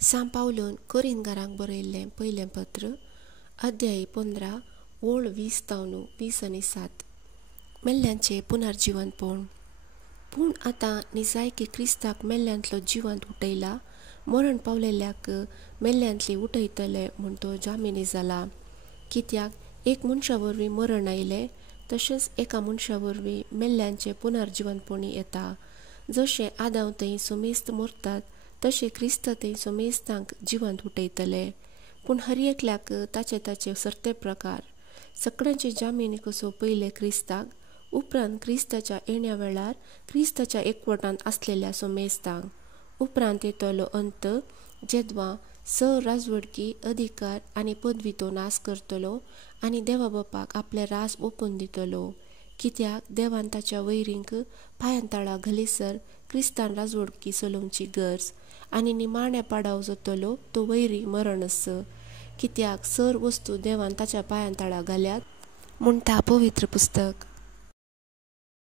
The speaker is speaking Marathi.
सांत पावलोन कोरिंथांक बरयल्लें पयलें पत्र अध्याय 15 ओळ 20-20-7 मेल्ल्यांचें पुनर्जीवनपण. पूण आतां निजाय की क्रिस्ताक मेल्ल्यांतलो जिवंत उठयला, मरण पावलेल्याक मेल्ल्यांतली उठयतले म्हूण तो जामिनी जाला. कित्याक एक मनशा वरवीं मरण आयलें, तशेंच एका मनशा वरवीं मेल्ल्यांचें पुनर्जीवनपण येता. जशें आदाम थंय सोमेस्त मरतात, तशें क्रिस्त थंय सोमेस्तांक जिवंत उठयतले. पूण हर एकल्याक ताचे ताचे सर्ते प्रकार. सगळ्यांची जामीन कसो पयले क्रिस्ताक, उपरांत क्रिस्ताच्या येण्या वेळार क्रिस्ताच्या एकवटान आसलेल्या सोमेस्तांक. उपरांत येतलो अंत, जेदवा राजवडकी, अधिकार आनी पदवी तो नास करतलो आनी देवा बापाक आपले रास ओपून दितलो. कित्याक देवान ताच्या वैरींक पांयांतळा घालीसर क्रिस्तान राजवडकी चलोवची गरज, आनी निमाण्या पाडाव जातलो तो वैरी मरणस. कित्याक वस्तू देवान ताच्या पांयांतळा घाल्यात म्हणटा पवित्र पुस्तक.